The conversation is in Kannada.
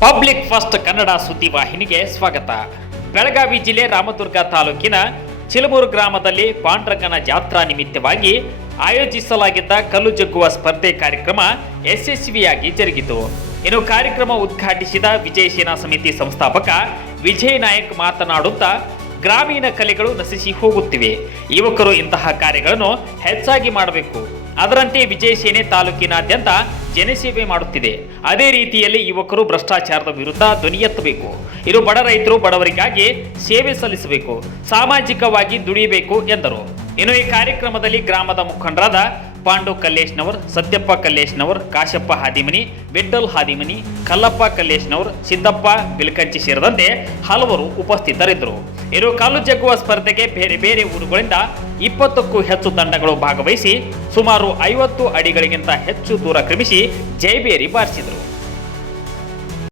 ಪಬ್ಲಿಕ್ ಫಸ್ಟ್ ಕನ್ನಡ ಸುದ್ದಿ ವಾಹಿನಿಗೆ ಸ್ವಾಗತ. ಬೆಳಗಾವಿ ಜಿಲ್ಲೆ ರಾಮದುರ್ಗ ತಾಲೂಕಿನ ಚಿಲಮೂರು ಗ್ರಾಮದಲ್ಲಿ ಪಾಂಡ್ರಂಗನ ಜಾತ್ರಾ ನಿಮಿತ್ತವಾಗಿ ಆಯೋಜಿಸಲಾಗಿದ್ದ ಕಲ್ಲು ಜಗ್ಗುವ ಸ್ಪರ್ಧೆ ಕಾರ್ಯಕ್ರಮ ಯಶಸ್ವಿಯಾಗಿ ಜರುಗಿತು. ಇನ್ನು ಕಾರ್ಯಕ್ರಮ ಉದ್ಘಾಟಿಸಿದ ವಿಜಯ ಸೇನಾ ಸಮಿತಿ ಸಂಸ್ಥಾಪಕ ವಿಜಯ್ ನಾಯಕ್ ಮಾತನಾಡುತ್ತಾ ಗ್ರಾಮೀಣ ಕಲೆಗಳು ನಶಿಸಿ ಹೋಗುತ್ತಿವೆ. ಯುವಕರು ಇಂತಹ ಕಾರ್ಯಗಳನ್ನು ಹೆಚ್ಚಾಗಿ ಮಾಡಬೇಕು. ಅದರಂತೆ ವಿಜಯಸೇನೆ ತಾಲೂಕಿನಾದ್ಯಂತ ಜನಸೇವೆ ಮಾಡುತ್ತಿದೆ. ಅದೇ ರೀತಿಯಲ್ಲಿ ಯುವಕರು ಭ್ರಷ್ಟಾಚಾರದ ವಿರುದ್ಧ ಧ್ವನಿ ಎತ್ತಬೇಕು. ಇದು ಬಡ ರೈತರು ಬಡವರಿಗಾಗಿ ಸೇವೆ ಸಲ್ಲಿಸಬೇಕು. ಸಾಮಾಜಿಕವಾಗಿ ದುಡಿಯಬೇಕು ಎಂದರು. ಇನ್ನು ಈ ಕಾರ್ಯಕ್ರಮದಲ್ಲಿ ಗ್ರಾಮದ ಮುಖಂಡರಾದ ಪಾಂಡು ಕಲ್ಲೇಶ್ನವರ್, ಸತ್ಯಪ್ಪ ಕಲ್ಲೇಶ್ನವರ್, ಕಾಶಪ್ಪ ಹಾದಿಮನಿ ವಿಠ್ಠಲ್ ಹಾದಿಮನಿ, ಕಲ್ಲಪ್ಪ ಕಲ್ಲೇಶ್ನವರ್, ಸಿದ್ದಪ್ಪ ಬಿಲ್ಕಂಚಿ ಸೇರಿದಂತೆ ಹಲವರು ಉಪಸ್ಥಿತರಿದ್ದರು. ಇನ್ನು ಕಾಲು ಜಗ್ಗುವ ಸ್ಪರ್ಧೆಗೆ ಬೇರೆ ಬೇರೆ ಊರುಗಳಿಂದ ಇಪ್ಪತ್ತಕ್ಕೂ ಹೆಚ್ಚು ತಂಡಗಳು ಭಾಗವಹಿಸಿ ಸುಮಾರು ಐವತ್ತು ಅಡಿಗಳಿಗಿಂತ ಹೆಚ್ಚು ದೂರ ಕ್ರಮಿಸಿ ಜೈಬೇರಿ ಬಾರಿಸಿದರು.